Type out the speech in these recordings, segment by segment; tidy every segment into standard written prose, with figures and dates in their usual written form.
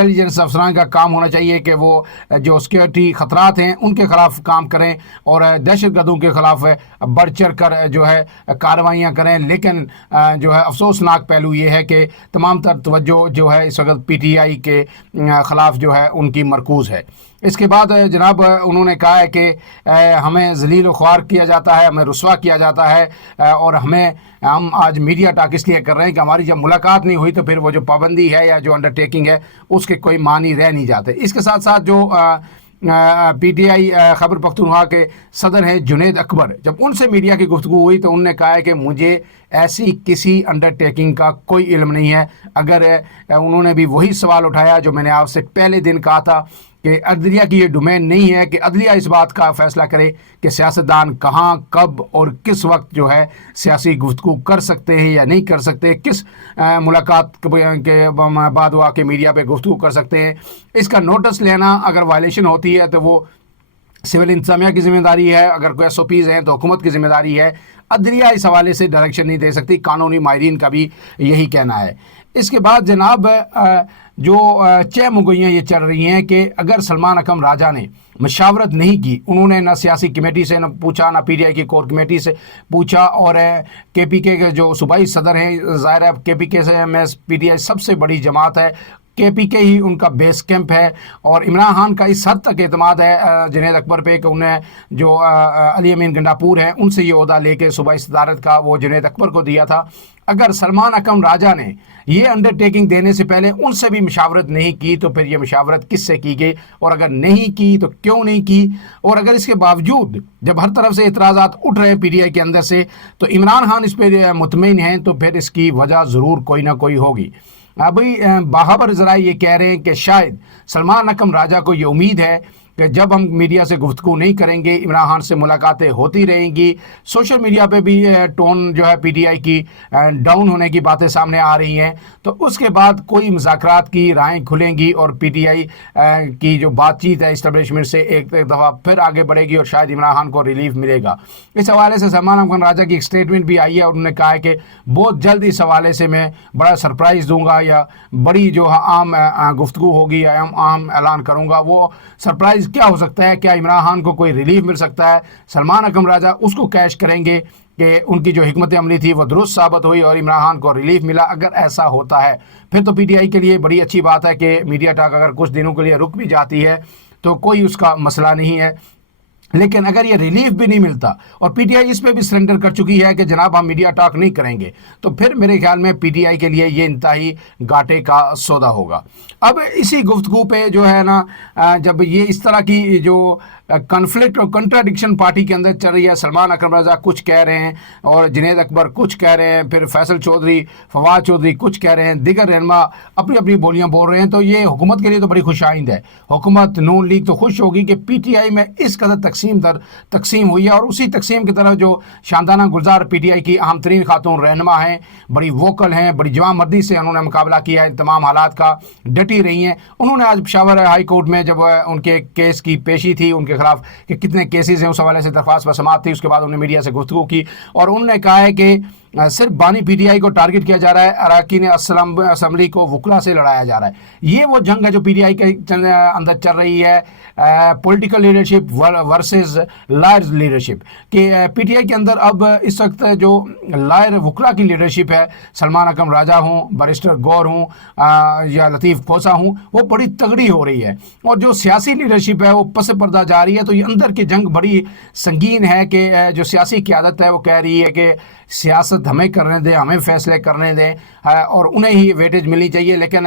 Intelligence افسران کا کام ہونا چاہیے کہ وہ جو سیکیورٹی خطرات ہیں ان کے خلاف کام کریں اور دہشت گردوں کے خلاف بڑھ چڑھ کر جو ہے کارروائیاں کریں. لیکن جو ہے افسوسناک پہلو یہ ہے کہ تمام تر توجہ جو ہے اس وقت پی ٹی آئی کے خلاف جو ہے ان کی مرکوز ہے. اس کے بعد جناب انہوں نے کہا ہے کہ ہمیں ذلیل و خوار کیا جاتا ہے, ہمیں رسوا کیا جاتا ہے, اور ہم آج میڈیا ٹاک اس لیے کر رہے ہیں کہ ہماری جب ملاقات نہیں ہوئی تو پھر وہ جو پابندی ہے یا جو انڈر ٹیکنگ ہے اس کے کوئی معنی رہ نہیں جاتے. اس کے ساتھ ساتھ جو P T I Khyber Pakhtunkhwa کے صدر ہیں جنید اکبر, جب ان سے میڈیا کی گفتگو ہوئی تو انہوں نے کہا ہے کہ مجھے ایسی کسی انڈر ٹیکنگ کا کوئی علم نہیں ہے. اگر انہوں نے بھی وہی سوال اٹھایا جو میں نے آپ سے پہلے دن کہا تھا کہ عدلیہ کی یہ ڈومین نہیں ہے کہ عدلیہ اس بات کا فیصلہ کرے کہ سیاستدان کہاں, کب اور کس وقت جو ہے سیاسی گفتگو کر سکتے ہیں یا نہیں کر سکتے, کس ملاقات کے بعد وہ آ کے میڈیا پہ گفتگو کر سکتے ہیں. اس کا نوٹس لینا اگر وائلیشن ہوتی ہے تو وہ سول انتظامیہ کی ذمہ داری ہے, اگر کوئی ایس او پیز ہیں تو حکومت کی ذمہ داری ہے. عدلیہ اس حوالے سے ڈائریکشن نہیں دے سکتی, قانونی ماہرین کا بھی یہی کہنا ہے. اس کے بعد جناب جو مگوئیاں یہ چل رہی ہیں کہ اگر سلمان اکرم راجہ نے مشاورت نہیں کی, انہوں نے نہ سیاسی کمیٹی سے نہ پوچھا, نہ پی ٹی آئی کی کور کمیٹی سے پوچھا, اور کے پی کے جو صوبائی صدر ہیں, ظاہر ہے کے پی کے سے میں پی ٹی آئی سب سے بڑی جماعت ہے, کے پی کے ہی ان کا بیس کیمپ ہے, اور عمران خان کا اس حد تک اعتماد ہے جنید اکبر پہ کہ انہیں جو علی امین گنڈاپور ہیں ان سے یہ عہدہ لے کے صوبائی صدارت کا وہ جنید اکبر کو دیا تھا. اگر سلمان اکرم راجہ نے یہ انڈر ٹیکنگ دینے سے پہلے ان سے بھی مشاورت نہیں کی تو پھر یہ مشاورت کس سے کی گئی, اور اگر نہیں کی تو کیوں نہیں کی, اور اگر اس کے باوجود جب ہر طرف سے اعتراضات اٹھ رہے ہیں پی ٹی آئی کے اندر سے تو عمران خان اس پہ مطمئن ہیں تو پھر اس کی وجہ ضرور کوئی نہ کوئی ہوگی. ابھی باخبر ذرائع یہ کہہ رہے ہیں کہ شاید سلمان اکرم راجہ کو یہ امید ہے کہ جب ہم میڈیا سے گفتگو نہیں کریں گے, عمران خان سے ملاقاتیں ہوتی رہیں گی, سوشل میڈیا پہ بھی ٹون جو ہے پی ٹی آئی کی ڈاؤن ہونے کی باتیں سامنے آ رہی ہیں, تو اس کے بعد کوئی مذاکرات کی راہیں کھلیں گی اور پی ٹی آئی کی جو بات چیت ہے اسٹیبلشمنٹ سے ایک دفعہ پھر آگے بڑھے گی اور شاید عمران خان کو ریلیف ملے گا. اس حوالے سے سلمان اکرم راجہ کی ایک اسٹیٹمنٹ بھی آئی ہے اور انہوں نے کہا ہے کہ بہت جلد اس حوالے سے میں بڑا سرپرائز دوں گا یا بڑی جو عام گفتگو ہوگی یا عام اعلان کروں گا. وہ سرپرائز کیا ہو سکتا ہے, کیا عمران خان کو کوئی ریلیف مل سکتا ہے؟ سلمان اکرم راجہ اس کو کیش کریں گے کہ ان کی جو حکمت عملی تھی وہ درست ثابت ہوئی اور عمران خان کو ریلیف ملا. اگر ایسا ہوتا ہے پھر تو پی ٹی آئی کے لیے بڑی اچھی بات ہے کہ میڈیا ٹاک اگر کچھ دنوں کے لیے رک بھی جاتی ہے تو کوئی اس کا مسئلہ نہیں ہے. لیکن اگر یہ ریلیف بھی نہیں ملتا اور پی ٹی آئی اس پہ بھی سرنڈر کر چکی ہے کہ جناب ہم میڈیا ٹاک نہیں کریں گے, تو پھر میرے خیال میں پی ٹی آئی کے لیے یہ انتہائی گھاٹے کا سودا ہوگا. اب اسی گفتگو پہ جو ہے نا, جب یہ اس طرح کی جو کنفلکٹ اور کنٹراڈکشن پارٹی کے اندر چل رہی ہے, سلمان اکرم راجہ کچھ کہہ رہے ہیں اور جنید اکبر کچھ کہہ رہے ہیں, پھر فیصل چودھری, فواد چودھری کچھ کہہ رہے ہیں, دیگر رہنما اپنی اپنی بولیاں بول رہے ہیں, تو یہ حکومت کے لیے تو بڑی خوش آئند ہے. حکومت نون لیگ تو خوش ہوگی کہ پی ٹی آئی میں اس قدر تقسیم ہوئی ہے, اور اسی تقسیم کی طرف جو شاندانہ گلزار پی ٹی آئی کی اہم ترین خاتون رہنما ہیں, بڑی ووکل ہیں, بڑی جوان مردی سے انہوں نے مقابلہ کیا ہے, تمام حالات کا ڈٹی رہی ہیں. انہوں نے آج پشاور ہائی کورٹ میں جب ان کے کیس کی پیشی تھی ان کے خلاف کہ کتنے کیسز ہیں اس حوالے سے درخواست پر سماعت تھی, اس کے بعد انہوں نے میڈیا سے گفتگو کی اور انہوں نے کہا ہے کہ صرف بانی پی ٹی آئی کو ٹارگٹ کیا جا رہا ہے, اراکین اسمبلی کو وکلا سے لڑایا جا رہا ہے. یہ وہ جنگ ہے جو پی ٹی آئی کے اندر چل رہی ہے, political leadership versus lawyer leadership, کہ پی ٹی آئی کے اندر اب اس وقت جو لائر وکلا کی لیڈرشپ ہے, سلمان اکرم راجہ ہوں, بیرسٹر گور ہوں یا لطیف کھوسہ ہوں, وہ بڑی تگڑی ہو رہی ہے, اور جو سیاسی لیڈرشپ ہے وہ پس پردہ جا رہی ہے. تو یہ اندر کی جنگ بڑی سنگین ہے کہ جو سیاسی قیادت ہے وہ کہہ رہی ہے کہ سیاست ہمیں کرنے دیں, ہمیں فیصلے کرنے دیں اور انہیں ہی ویٹیج ملنی چاہیے. لیکن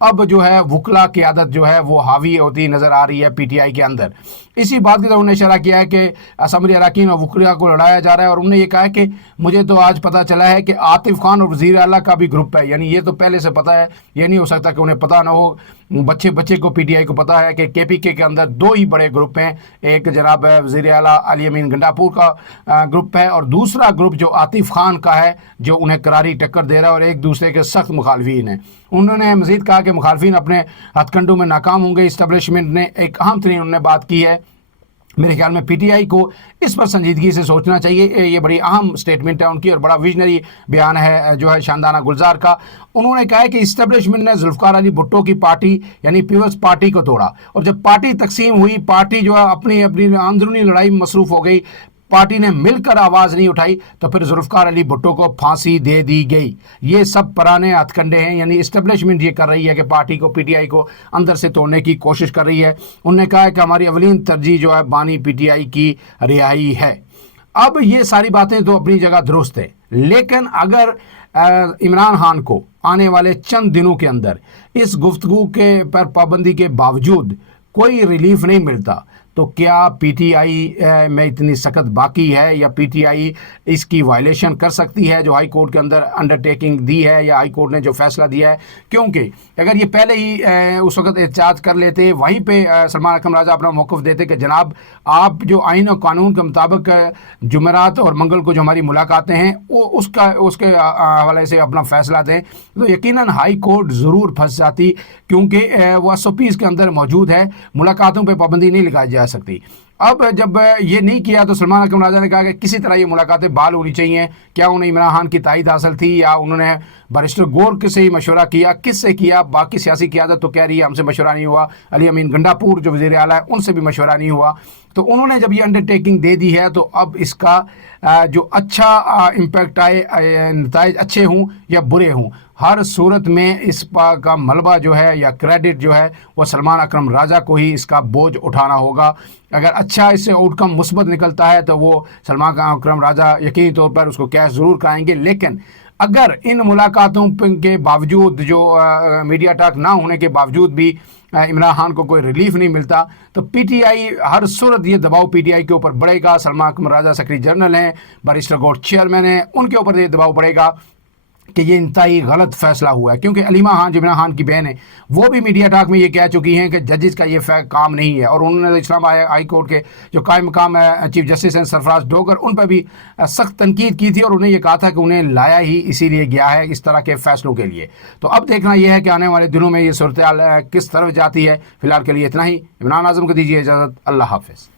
اب جو ہے وکلا قیادت جو ہے وہ حاوی ہوتی نظر آ رہی ہے پی ٹی آئی کے اندر. اسی بات کی طرف انہوں نے اشارہ کیا ہے کہ اسمبلی اراکین اور وکلا کو لڑایا جا رہا ہے, اور انہوں نے یہ کہا ہے کہ مجھے تو آج پتہ چلا ہے کہ عاطف خان اور وزیر اعلیٰ کا بھی گروپ ہے. یعنی یہ تو پہلے سے پتہ ہے, یہ نہیں ہو سکتا کہ انہیں پتہ نہ ہو. بچے کو پی ٹی آئی کو پتہ ہے کہ کے پی کے اندر دو ہی بڑے گروپ ہیں, ایک جناب وزیر اعلیٰ علی امین گنڈاپور کا گروپ ہے اور دوسرا گروپ جو عاطف خان کا ہے جو انہیں کراری ٹکر دے رہا ہے اور ایک دوسرے کے سخت مخالفین ہیں. انہوں نے مزید کہا کہ مخالفین اپنے ہتھ کنڈوں میں ناکام ہوں گے. اسٹیبلشمنٹ نے ایک اہم ترین انہوں نے بات کی ہے میرے خیال میں پی ٹی آئی کو اس پر سنجیدگی سے سوچنا چاہیے. یہ بڑی اہم سٹیٹمنٹ ہے ان کی اور بڑا ویژنری بیان ہے جو ہے شاندانہ گلزار کا. انہوں نے کہا ہے کہ اسٹیبلشمنٹ نے ذوالفقار علی بھٹو کی پارٹی یعنی پیپلز پارٹی کو توڑا، اور جب پارٹی تقسیم ہوئی، پارٹی جو ہے اپنی اندرونی لڑائی میں مصروف ہو گئی، پارٹی نے مل کر آواز نہیں اٹھائی، تو پھر ذوالفقار علی بھٹو کو پھانسی دے دی گئی. یہ سب پرانے ہتھ کنڈے ہیں. یعنی اسٹیبلشمنٹ یہ کر رہی ہے کہ پارٹی کو، پی ٹی آئی کو اندر سے توڑنے کی کوشش کر رہی ہے. انہوں نے کہا ہے کہ ہماری اولین ترجیح جو ہے بانی پی ٹی آئی کی رہائی ہے. اب یہ ساری باتیں تو اپنی جگہ درست ہے، لیکن اگر عمران خان کو آنے والے چند دنوں کے اندر اس گفتگو کے پر پابندی کے باوجود کوئی ریلیف نہیں ملتا، تو کیا پی ٹی آئی میں اتنی سخت باقی ہے، یا پی ٹی آئی اس کی وائلیشن کر سکتی ہے جو ہائی کورٹ کے اندر انڈرٹیکنگ دی ہے، یا ہائی کورٹ نے جو فیصلہ دیا ہے؟ کیونکہ اگر یہ پہلے ہی اس وقت احتجاج کر لیتے، وہیں پہ سلمان اکرم راجہ اپنا موقف دیتے کہ جناب آپ جو آئین و قانون کے مطابق جمعرات اور منگل کو جو ہماری ملاقاتیں ہیں وہ اس کے حوالے سے اپنا فیصلہ دیں، تو یقیناً ہائی کورٹ ضرور پھنس جاتی، کیونکہ وہ SOPs کے اندر موجود ہے، ملاقاتوں پہ پابندی نہیں لگائی جا سکتی. اب جب یہ نہیں کیا تو سلمان اکرم راجہ نے کہا کہ کسی طرح یہ ملاقاتیں بحال ہونی چاہیے. کیا انہیں عمران خان کی تائید حاصل تھی، یا انہوں نے بیرسٹر گور سے ہی مشورہ کیا؟ کس سے کیا؟ باقی سیاسی قیادت تو کہہ رہی ہے ہم سے مشورہ نہیں ہوا. علی امین گنڈاپور جو وزیر اعلیٰ ہے ان سے بھی مشورہ نہیں ہوا. تو انہوں نے جب یہ انڈرٹیکنگ دے دی ہے، تو اب اس کا جو اچھا امپیکٹ آئے، نتائج اچھے ہوں یا برے ہوں، ہر صورت میں اس کا ملبہ جو ہے یا کریڈٹ جو ہے وہ سلمان اکرم راجہ کو ہی اس کا بوجھ اٹھانا ہوگا. اگر اچھا اس سے آؤٹ کم مثبت نکلتا ہے تو وہ سلمان اکرم راجہ یقینی طور پر اس کو کیش ضرور کرائیں گے. لیکن اگر ان ملاقاتوں کے باوجود، جو میڈیا ٹاک نہ ہونے کے باوجود بھی عمران خان کو کوئی ریلیف نہیں ملتا، تو پی ٹی آئی ہر صورت یہ دباؤ پی ٹی آئی کے اوپر بڑھے گا. سلمان اکرم راجہ سیکرٹری جنرل ہیں، بیرسٹر گور چیئرمین ہیں، ان کے اوپر یہ دباؤ پڑے گا کہ یہ انتہائی غلط فیصلہ ہوا ہے. کیونکہ علیمہ خان جو عمران خان کی بہن ہے، وہ بھی میڈیا ٹاک میں یہ کہہ چکی ہیں کہ ججز کا یہ کام نہیں ہے، اور انہوں نے اسلام ہائی کورٹ کے جو قائم مقام چیف جسٹس ہیں سرفراز ڈوگر، ان پہ بھی سخت تنقید کی تھی، اور انہیں یہ کہا تھا کہ انہیں لایا ہی اسی لیے گیا ہے اس طرح کے فیصلوں کے لیے. تو اب دیکھنا یہ ہے کہ آنے والے دنوں میں یہ صورتحال کس طرف جاتی ہے. فی الحال کے لیے اتنا ہی. عمران اعظم کو دیجیے اجازت. اللہ حافظ.